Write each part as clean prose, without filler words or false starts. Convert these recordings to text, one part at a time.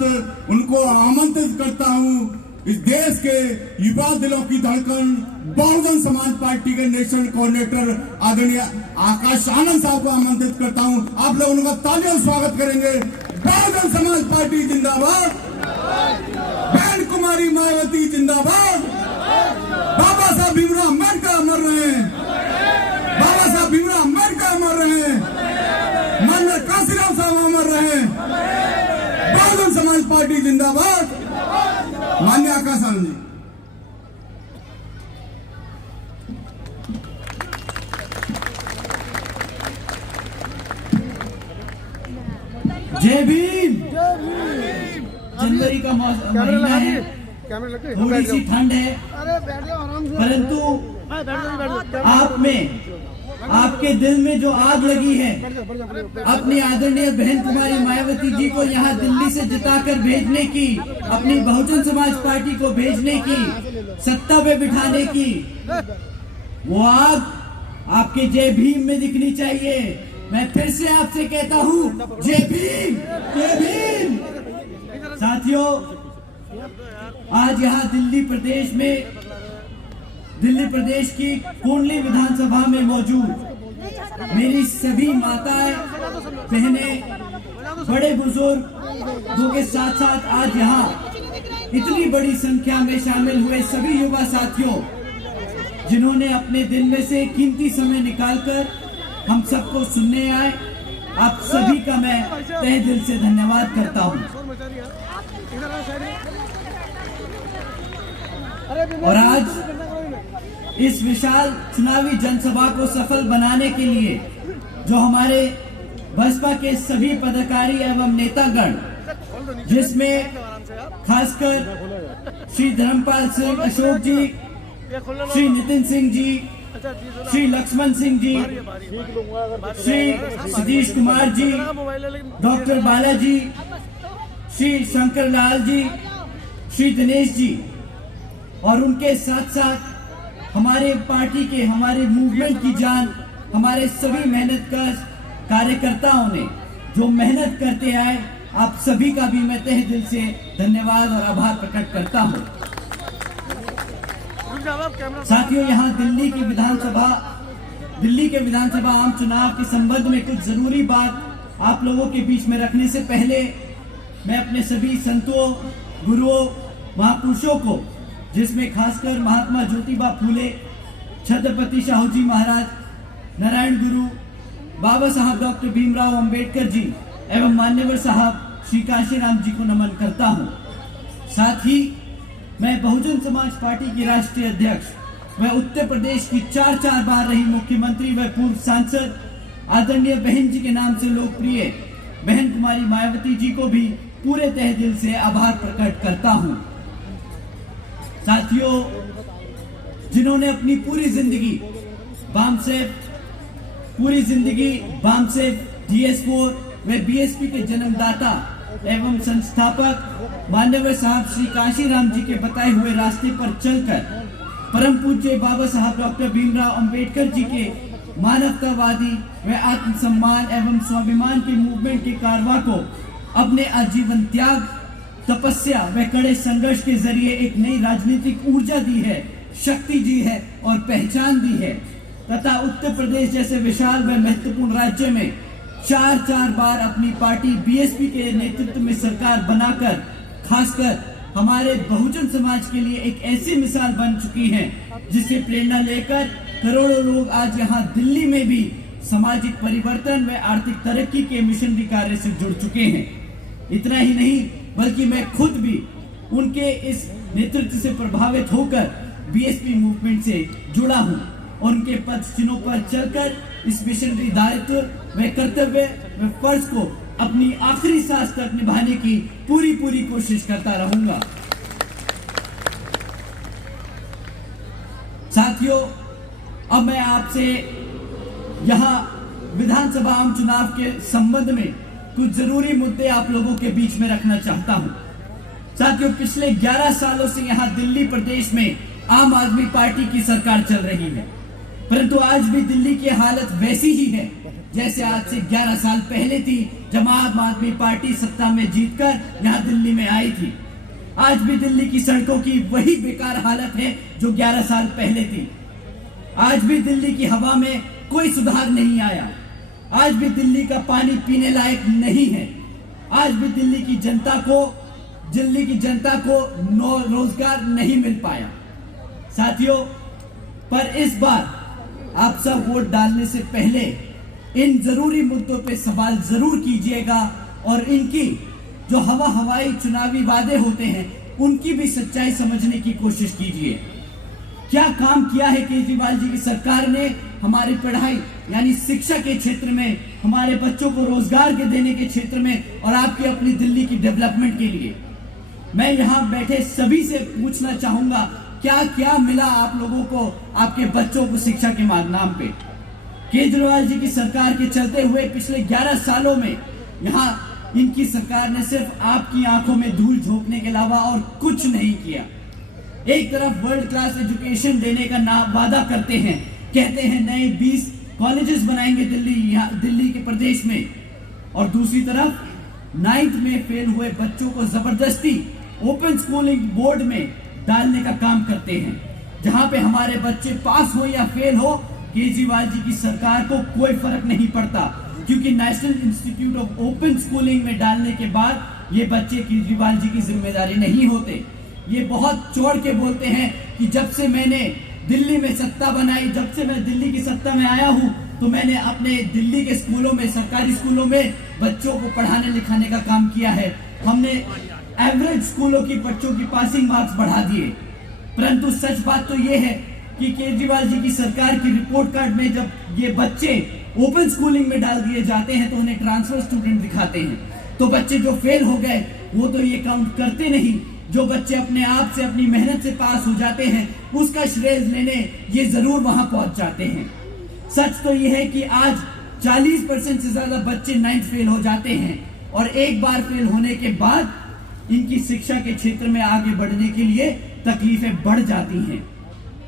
साथ उनको आमंत्रित करता हूं। इस देश के युवा दिलों की धड़कन बहुजन समाज पार्टी के नेशनल कोऑर्डिनेटर आदरणीय आकाश आनंद साहब को आमंत्रित करता हूं। आप लोग उनका तालियों से स्वागत करेंगे। बहुजन समाज पार्टी जिंदाबाद, बहन कुमारी मायावती जिंदाबाद, बाबा साहब भीमराव अम्बेडकर अमर रहे, बाबा साहब भीमराव अम्बेडकर अमर रहे, माननीय काशीराम साहब अमर रहे। बहुजन समाज पार्टी जिंदाबाद। माननीय आकाश आनंद जी। जय भीम। जनवरी का महीना है, थोड़ी सी ठंड है, परंतु आप में, आपके दिल में जो आग लगी है अपनी आदरणीय बहन कुमारी मायावती जी को यहाँ दिल्ली से जिताकर भेजने की, अपनी बहुजन समाज पार्टी को भेजने की, सत्ता पे बिठाने की, वो आग आपके जय भीम में दिखनी चाहिए। मैं फिर से आपसे कहता हूँ, जय भीम, जय भीम। साथियों, आज यहाँ दिल्ली प्रदेश में, दिल्ली प्रदेश की कोंडली विधानसभा में मौजूद मेरी सभी माताएं, बहनें, बड़े बुजुर्गों के साथ साथ आज यहाँ इतनी बड़ी संख्या में शामिल हुए सभी युवा साथियों, जिन्होंने अपने दिन में से कीमती समय निकालकर हम सबको सुनने आए, आप सभी का मैं तहे दिल से धन्यवाद करता हूँ। और आज इस विशाल चुनावी जनसभा को सफल बनाने के लिए जो हमारे बसपा के सभी पदाधिकारी एवं नेतागण, जिसमें खासकर श्री धर्मपाल सिंह अशोक जी, श्री नितिन सिंह जी, श्री लक्ष्मण सिंह जी, श्री सतीश कुमार जी, डॉक्टर बालाजी, श्री शंकर लाल जी, श्री दिनेश जी, और उनके साथ साथ हमारे पार्टी के, हमारे मूवमेंट की जान, हमारे सभी मेहनतकश कार्यकर्ताओं ने जो मेहनत करते आए, आप सभी का भी मैं तहे दिल से धन्यवाद और आभार प्रकट करता हूं। साथियों, यहाँ दिल्ली के विधानसभा आम चुनाव के संबंध में कुछ जरूरी बात आप लोगों के बीच में रखने से पहले मैं अपने सभी संतों, गुरुओं, महापुरुषों को, जिसमें खासकर महात्मा ज्योतिबा फूले, छत्रपति शाहू जी महाराज, नारायण गुरु, बाबा साहब डॉक्टर भीमराव अंबेडकर जी एवं मान्यवर साहब श्री काशीराम जी को नमन करता हूं। साथ ही मैं बहुजन समाज पार्टी की राष्ट्रीय अध्यक्ष व उत्तर प्रदेश की 4 बार रही मुख्यमंत्री व पूर्व सांसद आदरणीय बहन जी के नाम से लोकप्रिय बहन कुमारी मायावती जी को भी पूरे तहे दिल से आभार प्रकट करता हूं। साथियों, जिन्होंने अपनी पूरी जिंदगी बामसेफ, DS4 व BSP के जन्मदाता एवं संस्थापक मान्यवर साहब श्री काशीराम जी के बताए हुए रास्ते पर चलकर परम पूज्य बाबा साहब डॉक्टर भीमराव अंबेडकर जी के मानवतावादी व आत्मसम्मान एवं स्वाभिमान के मूवमेंट के कारवा को अपने आजीवन त्याग, तपस्या व कड़े संघर्ष के जरिए एक नई राजनीतिक ऊर्जा दी है, शक्ति दी है और पहचान दी है, तथा उत्तर प्रदेश जैसे विशाल व महत्वपूर्ण राज्य में 4 बार अपनी पार्टी BSP के नेतृत्व में सरकार बनाकर खासकर हमारे बहुजन समाज के लिए एक ऐसी मिसाल बन चुकी है, जिससे प्रेरणा लेकर करोड़ों लोग आज यहाँ दिल्ली में भी सामाजिक परिवर्तन व आर्थिक तरक्की के मिशनरी कार्य से जुड़ चुके हैं। इतना ही नहीं, बल्कि मैं खुद भी उनके इस नेतृत्व से प्रभावित होकर BSP मूवमेंट से जुड़ा हूं और उनके पद चिन्हों पर चलकर इस मिशनरी दायित्व व कर्तव्य व फर्ज को अपनी आखिरी सांस तक निभाने की पूरी कोशिश करता रहूंगा। साथियों, अब मैं आपसे यहाँ विधानसभा आम चुनाव के संबंध में कुछ जरूरी मुद्दे आप लोगों के बीच में रखना चाहता हूं। साथियों, पिछले 11 सालों से यहाँ दिल्ली प्रदेश में आम आदमी पार्टी की सरकार चल रही है। परंतु आज भी दिल्ली की हालत वैसी ही है जैसे आज से 11 साल पहले थी, जब आम आदमी पार्टी सत्ता में जीतकर यहां दिल्ली में आई थी। आज भी दिल्ली की सड़कों की वही बेकार हालत है जो 11 साल पहले थी। आज भी दिल्ली की हवा में कोई सुधार नहीं आया। आज भी दिल्ली का पानी पीने लायक नहीं है। आज भी दिल्ली की जनता को रोजगार नहीं मिल पाया। साथियों, पर इस बार आप सब वोट डालने से पहले इन जरूरी मुद्दों पे सवाल जरूर कीजिएगा और इनकी जो हवाई चुनावी वादे होते हैं उनकी भी सच्चाई समझने की कोशिश कीजिए। क्या काम किया है केजरीवाल जी की सरकार ने हमारी पढ़ाई यानी शिक्षा के क्षेत्र में, हमारे बच्चों को रोजगार के देने के क्षेत्र में और आपकी अपनी दिल्ली की डेवलपमेंट के लिए। मैं यहाँ बैठे सभी से पूछना चाहूंगा, क्या क्या मिला आप लोगों को, आपके बच्चों को शिक्षा के नाम पे? केजरीवाल जी की सरकार के चलते हुए पिछले 11 सालों में यहाँ इनकी सरकार ने सिर्फ आपकी आंखों में धूल झोंकने के अलावा और कुछ नहीं किया। एक तरफ वर्ल्ड क्लास एजुकेशन देने का वादा करते हैं, कहते हैं नए 20 कॉलेजेस बनाएंगे दिल्ली के प्रदेश में, और दूसरी तरफ 9th में फेल हुए बच्चों को जबरदस्ती ओपन स्कूलिंग बोर्ड में डालने का काम करते हैं। जहां पे हमारे बच्चे पास हो या फेल हो, केजरीवाल जी की सरकार को कोई फर्क नहीं पड़ता, क्योंकि national institute of open schooling में डालने के बाद ये बच्चे केजरीवाल जी की जिम्मेदारी नहीं होते। ये बहुत चौड़ के बोलते हैं कि जब से मैंने दिल्ली में सत्ता बनाई, जब से मैं दिल्ली की सत्ता में आया हूं, तो मैंने अपने दिल्ली के स्कूलों में, सरकारी स्कूलों में बच्चों को पढ़ाने लिखाने का काम किया है। हमने एवरेज स्कूलों की बच्चों की पासिंग मार्क्स बढ़ा दिए। परंतु सच बात तो यह है कि केजरीवाल जी की सरकार की रिपोर्ट कार्ड में जब ये बच्चे ओपन स्कूलिंग में डाल दिए जाते हैं तो उन्हें ट्रांसफर स्टूडेंट दिखाते हैं। तो बच्चे जो फेल हो गए वो तो ये काउंट करते नहीं। जो बच्चे अपने आप से, अपनी मेहनत से पास हो जाते हैं, उसका श्रेय लेने ये जरूर वहां पहुंच जाते हैं। सच तो ये है कि आज 40% से ज्यादा बच्चे 9th फेल हो जाते हैं, और एक बार फेल होने के बाद इनकी शिक्षा के क्षेत्र में आगे बढ़ने के लिए तकलीफें बढ़ जाती हैं।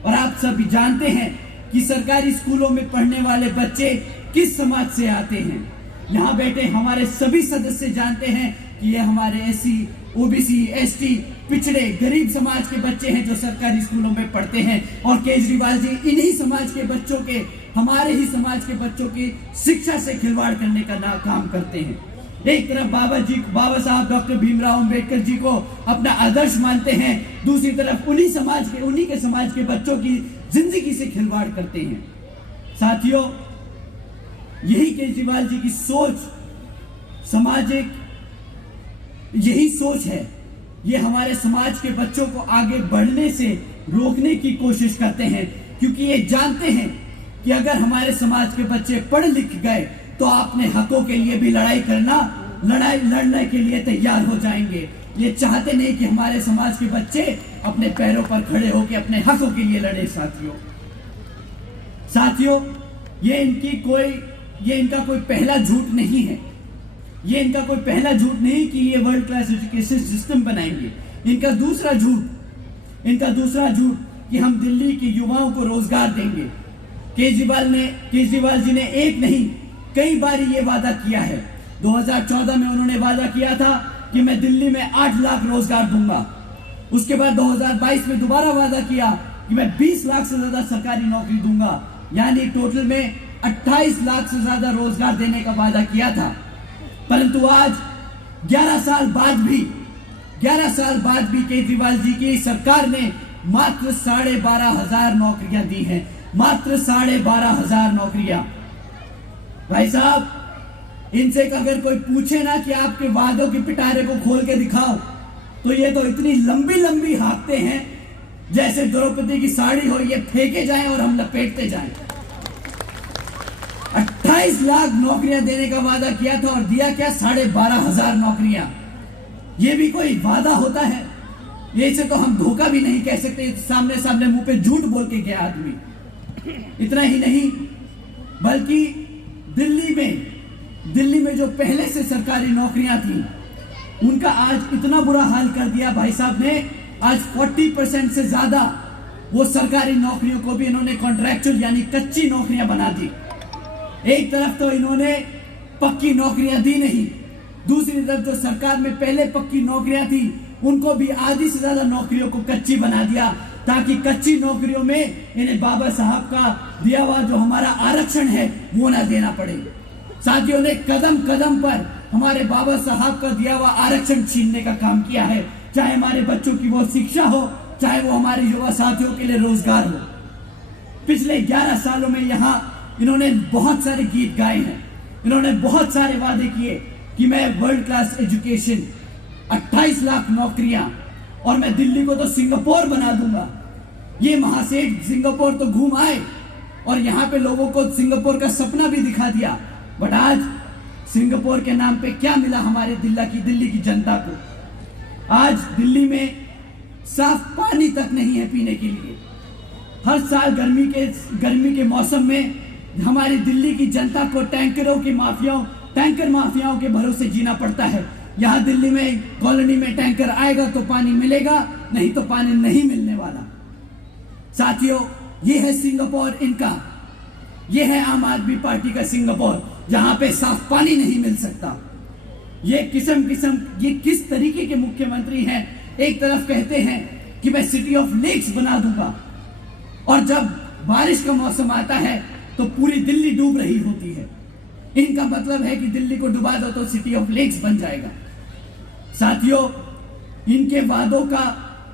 और आप सभी जानते हैं कि सरकारी स्कूलों में पढ़ने वाले बच्चे किस समाज से आते हैं। यहाँ बैठे हमारे सभी सदस्य जानते हैं कि ये हमारे SC, OBC, ST, पिछड़े गरीब समाज के बच्चे हैं जो सरकारी स्कूलों में पढ़ते हैं, और केजरीवाल जी इन्हीं समाज के बच्चों के, हमारे ही समाज के बच्चों की शिक्षा से खिलवाड़ करने का काम करते हैं। एक तरफ बाबा साहब डॉक्टर भीमराव अंबेडकर जी को अपना आदर्श मानते हैं, दूसरी तरफ उन्हीं के समाज के बच्चों की जिंदगी से खिलवाड़ करते हैं। साथियों, यही केजरीवाल जी की सोच, सामाजिक यही सोच है। ये हमारे समाज के बच्चों को आगे बढ़ने से रोकने की कोशिश करते हैं, क्योंकि ये जानते हैं कि अगर हमारे समाज के बच्चे पढ़ लिख गए तो अपने हकों के लिए भी लड़ने के लिए तैयार हो जाएंगे। ये चाहते नहीं कि हमारे समाज के बच्चे अपने पैरों पर खड़े होकर अपने हकों के लिए लड़े। साथियों, ये इनका कोई पहला झूठ नहीं है। ये इनका कोई पहला झूठ नहीं कि ये वर्ल्ड क्लास एजुकेशन सिस्टम बनाएंगे। इनका दूसरा झूठ कि हम दिल्ली के युवाओं को रोजगार देंगे। केजरीवाल जी ने एक नहीं कई बार ये वादा किया है। 2014 में उन्होंने वादा किया था कि मैं दिल्ली में 8 लाख रोजगार दूंगा। उसके बाद 2022 में दोबारा वादा किया कि मैं 20 लाख से ज्यादा सरकारी नौकरी दूंगा, यानी टोटल में 28 लाख से ज्यादा रोजगार देने का वादा किया था। परंतु आज 11 साल बाद भी केजरीवाल जी की सरकार ने मात्र 12,500 नौकरियां दी हैं। मात्र 12,500 नौकरियां। भाई साहब, इनसे अगर कोई पूछे ना कि आपके वादों के पिटारे को खोल के दिखाओ, तो ये तो इतनी लंबी हाँकते हैं जैसे द्रौपदी की साड़ी हो, ये फेंके जाएं और हम लपेटते जाएं। 28 लाख नौकरियां देने का वादा किया था और दिया क्या? 12,500 नौकरियां। ये भी कोई वादा होता है? ये से तो हम धोखा भी नहीं कह सकते। सामने मुंह पे झूठ बोल के गया आदमी। इतना ही नहीं, बल्कि दिल्ली में जो पहले से सरकारी नौकरियां थी, उनका आज इतना बुरा हाल कर दिया भाई साहब ने। आज 40% से ज्यादा वो सरकारी नौकरियों को भी इन्होंने कॉन्ट्रैक्चुअल यानी कच्ची नौकरियां बना दी। एक तरफ तो इन्होंने पक्की नौकरियां दी नहीं, दूसरी तरफ जो सरकार में पहले पक्की नौकरियां थी उनको भी आधी से ज्यादा नौकरियों को कच्ची बना दिया, ताकि कच्ची नौकरियों में इन्हें बाबा साहब का दिया हुआ जो हमारा आरक्षण है वो ना देना पड़े। साथियों ने कदम कदम पर हमारे बाबा साहब का दिया हुआ आरक्षण छीनने का काम किया है, चाहे हमारे बच्चों की वो शिक्षा हो, चाहे वो हमारे युवा साथियों के लिए रोजगार हो। पिछले 11 सालों में यहाँ इन्होंने बहुत सारे गीत गाए हैं, इन्होंने बहुत सारे वादे किए कि मैं वर्ल्ड क्लास एजुकेशन, 28 लाख नौकरियां, और मैं दिल्ली को तो सिंगापुर बना दूंगा। ये महासेठ सिंगापुर तो घूम आए और यहाँ पे लोगों को सिंगापुर का सपना भी दिखा दिया, बट आज सिंगापुर के नाम पे क्या मिला हमारे दिल्ली की जनता को? आज दिल्ली में साफ पानी तक नहीं है पीने के लिए। हर साल गर्मी के मौसम में हमारी दिल्ली की जनता को टैंकर माफियाओं के भरोसे जीना पड़ता है। यहाँ दिल्ली में कॉलोनी में टैंकर आएगा तो पानी मिलेगा, नहीं तो पानी नहीं मिलने वाला। साथियों, ये है सिंगापुर इनका, ये है आम आदमी पार्टी का सिंगापुर, जहां पे साफ पानी नहीं मिल सकता। ये किस तरीके के मुख्यमंत्री हैं? एक तरफ कहते हैं कि मैं सिटी ऑफ लेक्स बना दूंगा, और जब बारिश का मौसम आता है तो पूरी दिल्ली डूब रही होती है। इनका मतलब है कि दिल्ली को डुबा दो तो सिटी ऑफ लेक्स बन जाएगा। साथियों, इनके वादों का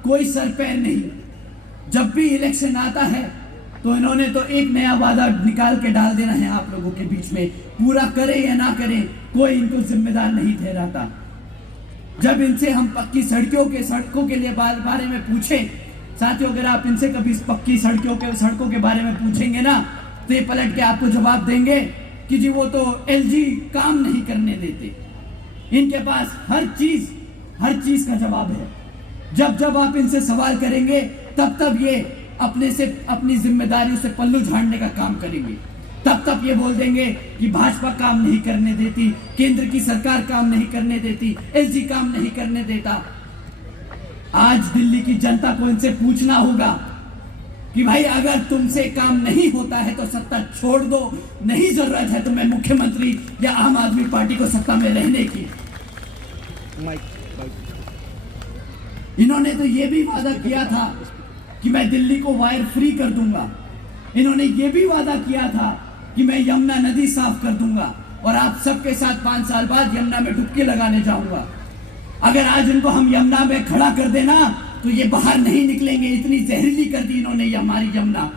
कोई सर पैर नहीं। जब भी इलेक्शन आता है तो इन्होंने तो एक नया वादा निकाल के डाल देना है आप लोगों के बीच में, पूरा करे या ना करे कोई इनको जिम्मेदार नहीं ठहराता। जब इनसे हम पक्की सड़कों के लिए बारे में पूछे, साथियों अगर आप इनसे कभी पक्की सड़कों के बारे में पूछेंगे ना, तो ये पलट के आपको जवाब देंगे कि जी वो तो एलजी काम नहीं करने देते। इनके पास हर चीज का जवाब है। जब आप इनसे सवाल करेंगे तब ये अपनी जिम्मेदारियों से पल्लू झाड़ने का काम करेंगे। तब ये बोल देंगे कि भाजपा काम नहीं करने देती, केंद्र की सरकार काम नहीं करने देती, एलजी काम नहीं करने देता। आज दिल्ली की जनता को इनसे पूछना होगा कि भाई अगर तुमसे काम नहीं होता है तो सत्ता छोड़ दो, नहीं जरूरत है तुम्हें मुख्यमंत्री या आम आदमी पार्टी को सत्ता में रहने की। इन्होंने तो यह भी वादा किया था कि मैं दिल्ली को वायर फ्री कर दूंगा। इन्होंने ये भी वादा किया था कि मैं यमुना नदी साफ कर दूंगा और आप सबके साथ 5 साल बाद यमुना में डुबकी लगाने जाऊंगा। अगर आज इनको हम यमुना में खड़ा कर देना तो ये बाहर नहीं निकलेंगे, इतनी जहरीली कर दी इन्होंने हमारी यमुना।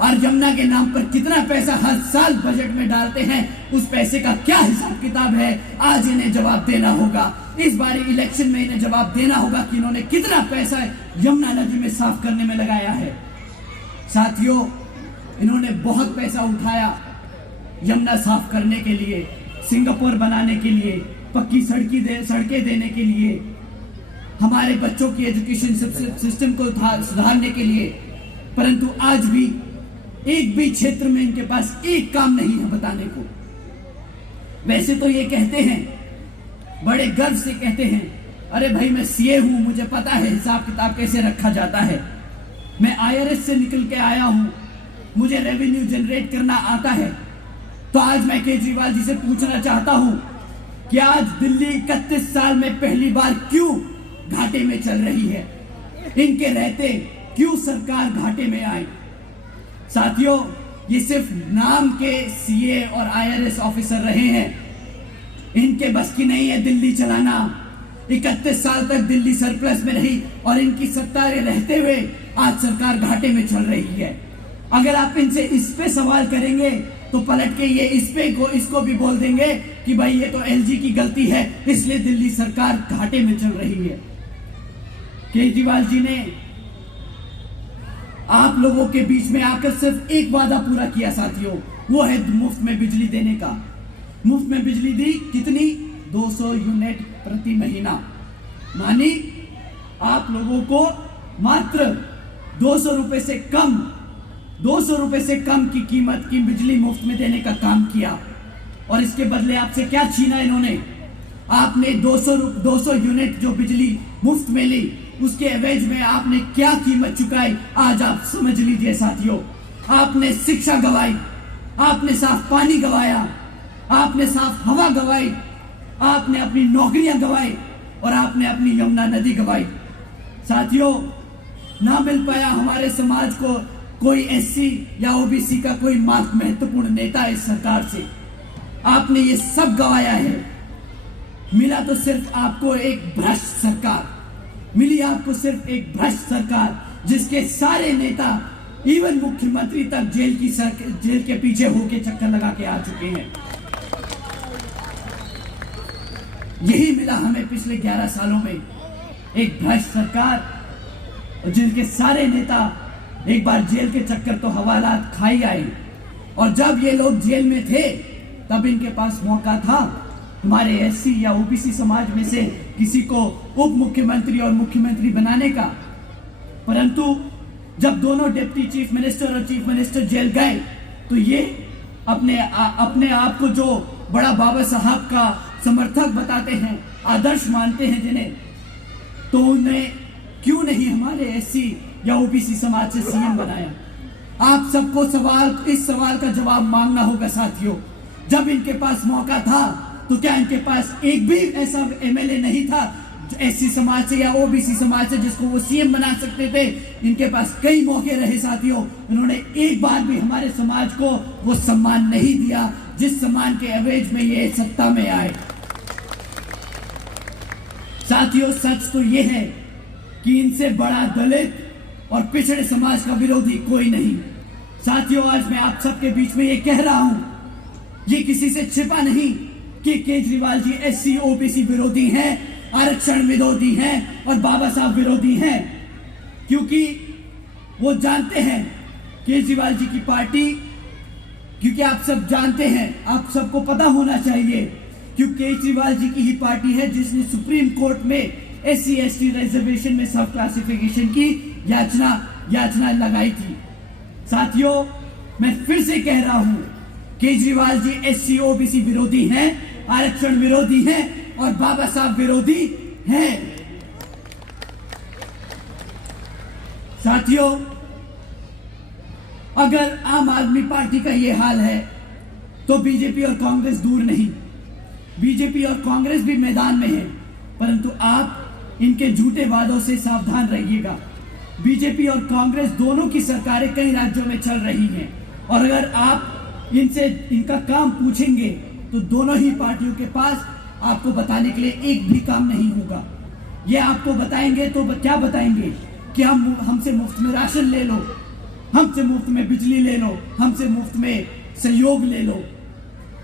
और यमुना के नाम पर कितना पैसा हर साल बजट में डालते हैं, उस पैसे का क्या हिसाब किताब है, आज इन्हें जवाब देना होगा। इस बार इलेक्शन में इन्हें जवाब देना होगा कि इन्होंने कितना पैसा यमुना नदी में साफ करने में लगाया है। साथियों, इन्होंने बहुत पैसा उठाया यमुना साफ करने के लिए, सिंगापुर बनाने के लिए, पक्की सड़कें देने के लिए, हमारे बच्चों की एजुकेशन सिस्टम को सुधारने के लिए, परंतु आज भी एक भी क्षेत्र में इनके पास एक काम नहीं है बताने को। वैसे तो ये कहते हैं, बड़े गर्व से कहते हैं, अरे भाई मैं सीए हूं, मुझे पता है हिसाब किताब कैसे रखा जाता है, मैं आईआरएस से निकल के आया हूं, मुझे रेवेन्यू जनरेट करना आता है। तो आज मैं केजरीवाल जी से पूछना चाहता हूं कि आज दिल्ली 31 साल में पहली बार क्यों घाटे में चल रही है? इनके रहते क्यों सरकार घाटे में आई? साथियों, ये सिर्फ नाम के सीए और आईआरएस ऑफिसर रहे हैं, इनके बस की नहीं है दिल्ली चलाना। 31 साल तक दिल्ली सरप्लस में रही और इनकी सत्ता रहते हुए आज सरकार घाटे में चल रही है। अगर आप इनसे इस पे सवाल करेंगे तो पलट के ये इसको भी बोल देंगे कि भाई ये तो एलजी की गलती है, इसलिए दिल्ली सरकार घाटे में चल रही है। केजरीवाल जी ने आप लोगों के बीच में आकर सिर्फ एक वादा पूरा किया साथियों, वो है मुफ्त में बिजली देने का। मुफ्त में बिजली दी कितनी? 200 यूनिट प्रति महीना, मानी आप लोगों को मात्र 200 रुपए से कम की कीमत की बिजली मुफ्त में देने का काम किया। और इसके बदले आपसे क्या छीना इन्होंने? आपने 200 यूनिट जो बिजली मुफ्त में ली, उसके एवज में आपने क्या कीमत चुकाई, आज आप समझ लीजिए साथियों। आपने शिक्षा गवाई, आपने साफ पानी गवाया, आपने साफ हवा गवाई, आपने अपनी नौकरियां गवाई और आपने अपनी यमुना नदी गवाई। साथियों, ना मिल पाया हमारे समाज को कोई एससी या ओबीसी का कोई महत्वपूर्ण नेता इस सरकार से। आपने ये सब गवाया है। मिला तो सिर्फ आपको एक भ्रष्ट सरकार मिली, आपको सिर्फ एक भ्रष्ट सरकार जिसके सारे नेता इवन मुख्यमंत्री तक जेल के पीछे होके चक्कर लगा के आ चुके हैं। यही मिला हमें पिछले 11 सालों में, एक भ्रष्ट सरकार जिनके सारे नेता एक बार जेल के चक्कर तो हवालात खाई आए। और जब ये लोग जेल में थे तब इनके पास मौका था हमारे एससी या ओबीसी समाज में से किसी को उप मुख्यमंत्री और मुख्यमंत्री बनाने का। परंतु जब दोनों डिप्टी चीफ मिनिस्टर और चीफ मिनिस्टर जेल गए तो ये अपने आप को जो बड़ा बाबा साहब का समर्थक बताते हैं, आदर्श मानते हैं जिन्हें, तो उन्हें क्यों नहीं हमारे एससी या ओबीसी समाज से सीएम बनाया। आप सबको इस सवाल का जवाब मांगना होगा साथियों। जब इनके पास मौका था तो क्या इनके पास एक भी ऐसा एमएलए नहीं था एससी समाज से या ओबीसी समाज से जिसको वो सीएम बना सकते थे? इनके पास कई मौके रहे साथियों, उन्होंने एक बार भी हमारे समाज को वो सम्मान नहीं दिया जिस सम्मान के एवज में ये सत्ता में आए। साथियों, सच तो ये है कि इनसे बड़ा दलित और पिछड़े समाज का विरोधी कोई नहीं। साथियों, आज मैं आप सबके बीच में ये कह रहा हूं, ये किसी से छिपा नहीं कि केजरीवाल जी एससी ओबीसी विरोधी हैं, आरक्षण विरोधी हैं और बाबा साहब विरोधी हैं। क्योंकि वो जानते हैं केजरीवाल जी की पार्टी, क्योंकि आप सब जानते हैं, आप सबको पता होना चाहिए, क्योंकि केजरीवाल जी की ही पार्टी है जिसने सुप्रीम कोर्ट में एससी एसटी रिजर्वेशन में सब क्लासिफिकेशन की याचना लगाई थी। साथियों, मैं फिर से कह रहा हूं, केजरीवाल जी एससी ओबीसी विरोधी हैं, आरक्षण विरोधी हैं और बाबा साहब विरोधी हैं। साथियों, अगर आम आदमी पार्टी का यह हाल है तो बीजेपी और कांग्रेस दूर नहीं। बीजेपी और कांग्रेस भी मैदान में है, परंतु आप इनके झूठे वादों से सावधान रहिएगा। बीजेपी और कांग्रेस दोनों की सरकारें कई राज्यों में चल रही हैं और अगर आप इनसे इनका काम पूछेंगे तो दोनों ही पार्टियों के पास आपको बताने के लिए एक भी काम नहीं होगा। ये आपको बताएंगे तो क्या बताएंगे कि हमसे मुफ्त में राशन ले लो, हमसे मुफ्त में बिजली ले लो, हमसे मुफ्त में सहयोग ले लो,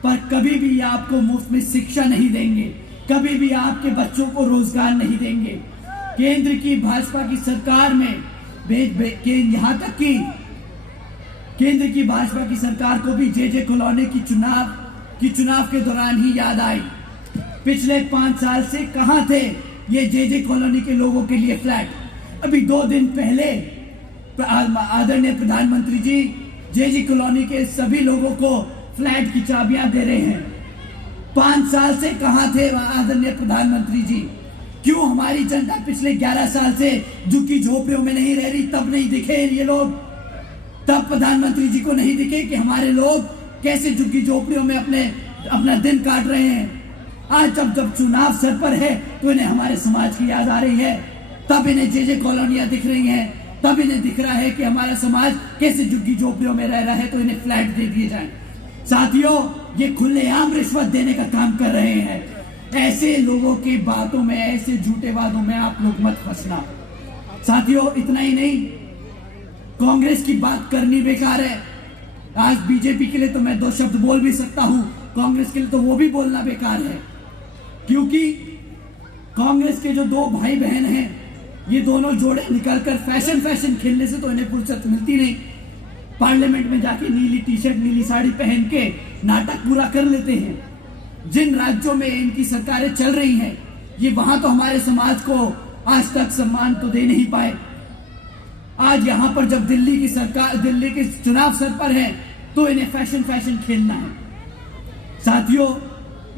पर कभी भी ये आपको मुफ्त में शिक्षा नहीं देंगे, कभी भी आपके बच्चों को रोजगार नहीं देंगे। केंद्र की भाजपा की सरकार में यहां तक कि केंद्र की भाजपा की सरकार को भी जे कॉलोनी की चुनाव के दौरान ही याद आई। पिछले 5 साल से कहां थे ये जे कॉलोनी के लोगों के लिए फ्लैट? अभी 2 दिन पहले आदरणीय प्रधानमंत्री जी जे कॉलोनी के सभी लोगों को फ्लैट की चाबियां दे रहे हैं। 5 साल से कहां थे आदरणीय प्रधानमंत्री जी? क्यों हमारी जनता पिछले 11 साल से झुग्गी झोपड़ियों में नहीं रह रही? तब नहीं दिखे ये लोग, तब प्रधानमंत्री जी को नहीं दिखे कि हमारे लोग कैसे झुग्गी झोपड़ियों में अपना दिन काट रहे हैं। आज जब चुनाव सर पर है तो इन्हें हमारे समाज की याद आ रही है, तब इन्हें जे कॉलोनियां दिख रही हैं, तब इन्हें दिख रहा है कि हमारा समाज कैसे झुग्गी झोपड़ियों में रह रहा है, तो इन्हें फ्लैट दे दिए जाएं। साथियों, ये खुलेआम रिश्वत देने का काम कर रहे हैं। ऐसे लोगों की बातों में, ऐसे झूठे वादों में आप लोग मत फंसना। साथियों, इतना ही नहीं, कांग्रेस की बात करनी बेकार है। आज बीजेपी के लिए तो मैं 2 शब्द बोल भी सकता हूं, कांग्रेस के लिए तो वो भी बोलना बेकार है, क्योंकि कांग्रेस के जो 2 भाई बहन हैं, ये दोनों जोड़े निकलकर फैशन खेलने से तो इन्हें फुर्सत मिलती नहीं। पार्लियामेंट में जाके नीली टी-शर्ट नीली साड़ी पहन के नाटक पूरा कर लेते हैं। जिन राज्यों में इनकी सरकारें चल रही हैं, ये वहां तो हमारे समाज को आज तक सम्मान तो दे नहीं पाए। आज यहां पर जब दिल्ली के चुनाव सर पर है तो इन्हें फैशन खेलना है। साथियों,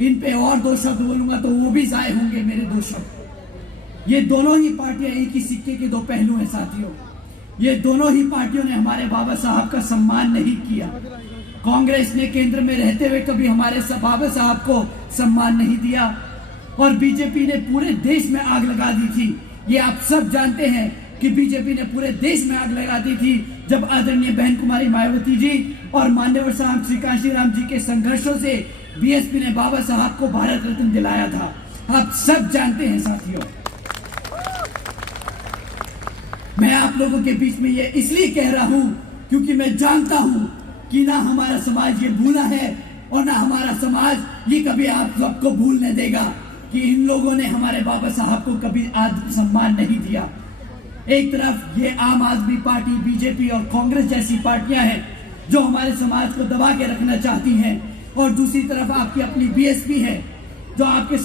इन पे और 2 शब्द बोलूंगा तो वो भी जाए होंगे मेरे 2 शब्द, ये दोनों ही पार्टियां एक ही सिक्के के दो पहलू हैं साथियों। ये दोनों ही पार्टियों ने हमारे बाबा साहब का सम्मान नहीं किया। कांग्रेस ने केंद्र में रहते हुए कभी हमारे बाबा साहब को सम्मान नहीं दिया और बीजेपी ने पूरे देश में आग लगा दी थी। ये आप सब जानते हैं कि बीजेपी ने पूरे देश में आग लगा दी थी जब आदरणीय बहन कुमारी मायावती जी और मान्यवर साहब श्री कांशीराम जी के संघर्षों से बीएसपी ने बाबा साहब को भारत रत्न दिलाया था। आप सब जानते हैं साथियों। मैं आप लोगों के बीच में ये इसलिए कह रहा हूं क्योंकि मैं जानता हूं कि ना हमारा समाज ये भूला है और ना हमारा समाज ये कभी आप सबको भूलने देगा कि इन लोगों ने हमारे बाबा साहब को कभी आत्म सम्मान नहीं दिया। एक तरफ ये आम आदमी पार्टी, बीजेपी और कांग्रेस जैसी पार्टियां हैं जो हमारे समाज को दबा के रखना चाहती हैं और दूसरी तरफ आपकी अपनी बीएसपी है जो आपके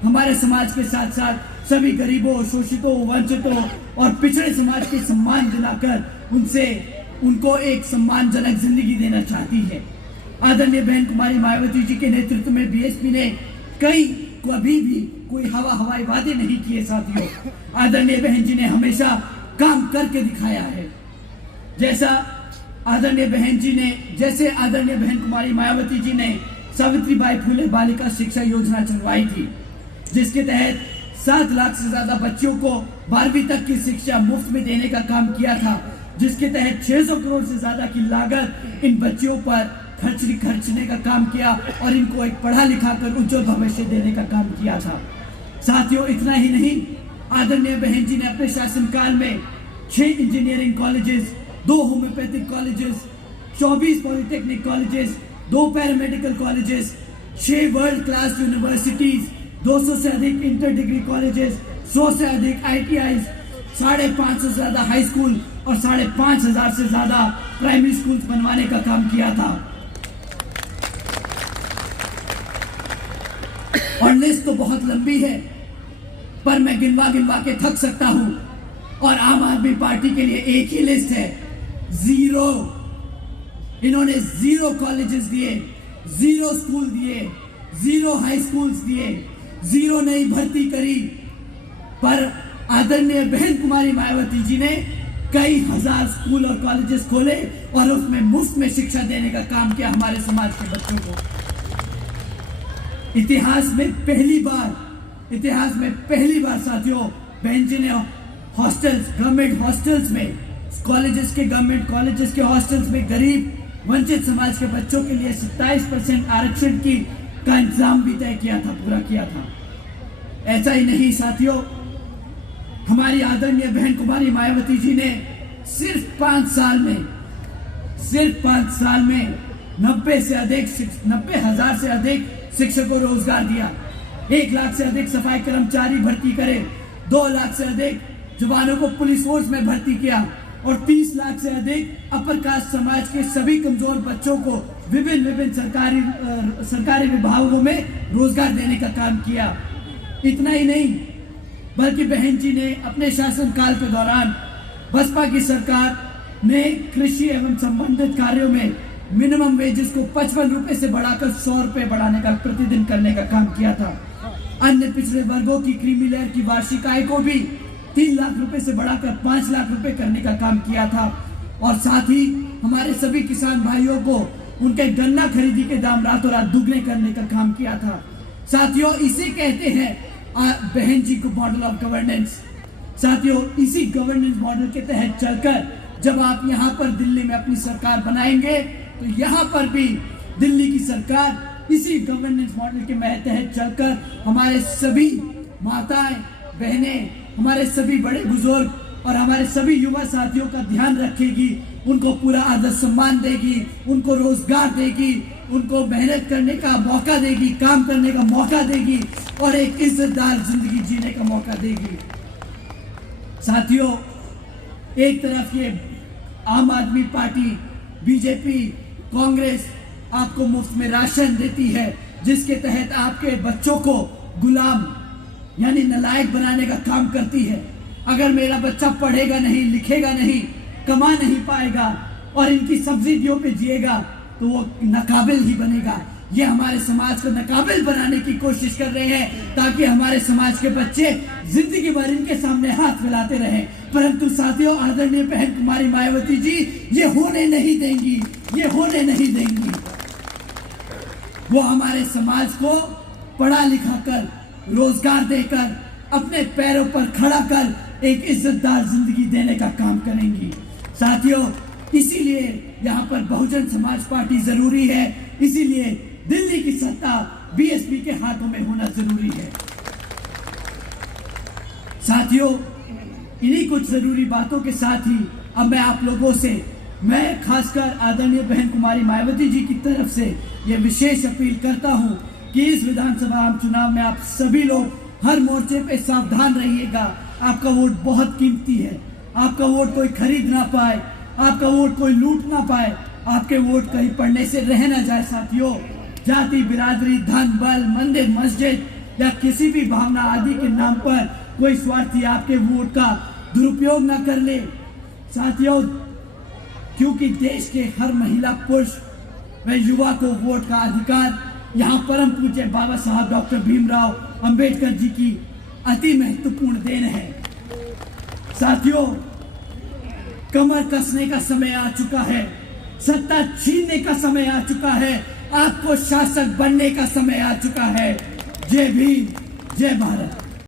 हमारे समाज के साथ साथ सभी गरीबों, शोषितों, वंचितों और पिछड़े समाज के सम्मान दिलाकर उनको एक सम्मानजनक जिंदगी देना चाहती है। आदरणीय बहन कुमारी मायावती जी के नेतृत्व में बीएसपी ने कभी भी कोई हवाई वादे नहीं किए साथियों। आदरणीय बहन जी ने हमेशा काम करके दिखाया है। जैसे आदरणीय बहन कुमारी मायावती जी ने सावित्रीबाई फुले बालिका शिक्षा योजना चलवाई थी, जिसके तहत 7 लाख से ज्यादा बच्चियों को 12वीं तक की शिक्षा मुफ्त में देने का काम किया था, जिसके तहत 600 करोड़ से ज्यादा की लागत इन बच्चियों पर खर्चने का काम किया और इनको एक पढ़ा लिखा कर उज्जवल भविष्य देने का काम किया था। साथियों, इतना ही नहीं, आदरणीय बहन जी ने अपने शासनकाल में 6 engineering colleges, 2 homeopathic colleges, 24 polytechnic colleges, 2 paramedical colleges, 6 world class universities, 200 से अधिक इंटर डिग्री कॉलेजेस, 100 से अधिक ITIs, 550 से ज्यादा हाई स्कूल और 5,500 से ज्यादा प्राइमरी स्कूल्स बनवाने का काम किया था। और लिस्ट तो बहुत लंबी है, पर मैं गिनवा के थक सकता हूं। और आम आदमी पार्टी के लिए एक ही लिस्ट है, 0। इन्होंने 0 कॉलेजेस दिए, 0 स्कूल दिए, 0 हाई स्कूल्स दिए, 0 नई भर्ती करी। पर आदरणीय बहन कुमारी मायावती जी ने कई हजार स्कूल और कॉलेजेस खोले और उसमें मुफ्त में शिक्षा देने का काम किया हमारे समाज के बच्चों को। इतिहास में पहली बार साथियों, बहन जी ने गवर्नमेंट हॉस्टल्स में, गवर्नमेंट कॉलेजेस के हॉस्टल्स में गरीब वंचित समाज के बच्चों के लिए 27% आरक्षण का इंतजाम भी पूरा किया था। ऐसा ही नहीं साथियों, हमारी आदरणीय बहन कुमारी मायावती जी ने सिर्फ 5 साल में 90,000 से अधिक शिक्षकों को रोजगार दिया, 1 लाख से अधिक सफाई कर्मचारी भर्ती करे, 2 लाख से अधिक जवानों को पुलिस फोर्स में भर्ती किया और 30 लाख से अधिक अपर कास्ट समाज के सभी कमजोर बच्चों को विभिन्न सरकारी विभागों में रोजगार देने का काम किया। इतना ही नहीं, बल्कि बहन जी ने अपने शासनकाल के दौरान बसपा की सरकार ने कृषि एवं संबंधित कार्यों में मिनिमम वेजेस को 55 रुपए से बढ़ाकर 100 रुपए बढ़ाने का प्रतिदिन करने का काम किया था। अन्य पिछड़े वर्गों की क्रीमी लेयर की वार्षिक आय को भी 3 लाख रुपए से बढ़ाकर 5 लाख रुपए करने का काम किया था। और साथ ही हमारे सभी किसान भाइयों को उनके गन्ना खरीदी के दाम रातों रात दुगने करने का काम किया था। साथियों, इसे कहते हैं बहन जी को मॉडल ऑफ गवर्नेंस। साथियों, इसी गवर्नेंस मॉडल के तहत चलकर जब आप यहाँ पर दिल्ली में अपनी सरकार बनाएंगे तो यहाँ पर भी दिल्ली की सरकार इसी गवर्नेंस मॉडल के तहत चलकर हमारे सभी माताएं, बहनें, हमारे सभी बड़े बुजुर्ग और हमारे सभी युवा साथियों का ध्यान रखेगी, उनको पूरा आदर सम्मान देगी, उनको रोजगार देगी, उनको मेहनत करने का मौका देगी, काम करने का मौका देगी और एक इज्जतदार जिंदगी जीने का मौका देगी। साथियों, एक तरफ ये आम आदमी पार्टी, बीजेपी, कांग्रेस आपको मुफ्त में राशन देती है, जिसके तहत आपके बच्चों को गुलाम यानी नालायक बनाने का काम करती है। अगर मेरा बच्चा पढ़ेगा नहीं, लिखेगा नहीं, कमा नहीं पाएगा और इनकी सब्सिडियों पे जिएगा तो वो नाकाबिल ही बनेगा। ये हमारे समाज को नाकाबिल बनाने की कोशिश कर रहे हैं ताकि हमारे समाज के बच्चे जिंदगी भर इनके सामने हाथ फैलाते रहें। परंतु साथियों, आदरणीय बहन कुमारी मायावती जी ये होने नहीं देंगी, ये होने नहीं देंगी। वो हमारे समाज को पढ़ा लिखा कर, रोजगार देकर, अपने पैरों पर खड़ा कर एक इज्जतदार जिंदगी देने का काम करेंगी। साथियों, इसीलिए यहाँ पर बहुजन समाज पार्टी जरूरी है, इसीलिए दिल्ली की सत्ता बीएसपी के हाथों में होना जरूरी है। साथियों, इन्हीं कुछ जरूरी बातों के साथ ही अब मैं आप लोगों से, मैं खासकर आदरणीय बहन कुमारी मायावती जी की तरफ से ये विशेष अपील करता हूं कि इस विधानसभा आम चुनाव में आप सभी लोग हर मोर्चे पे सावधान रहिएगा। आपका वोट बहुत कीमती है, आपका वोट कोई खरीद ना पाए, आपका वोट कोई लूट ना पाए, आपके वोट कहीं पड़ने से रह ना जाए। साथियों, जाति, बिरादरी, धन, बल, मंदिर, मस्जिद या किसी भी भावना आदि के नाम पर कोई स्वार्थी आपके वोट का दुरुपयोग ना कर ले। साथियों, क्योंकि देश के हर महिला, पुरुष व युवा को वोट का अधिकार यहाँ परम पूज्य बाबा साहब डॉक्टर भीमराव अंबेडकर जी की अति महत्वपूर्ण देन है। साथियों, कमर कसने का समय आ चुका है, सत्ता छीनने का समय आ चुका है, आपको शासक बनने का समय आ चुका है। जय भीम, जय भारत।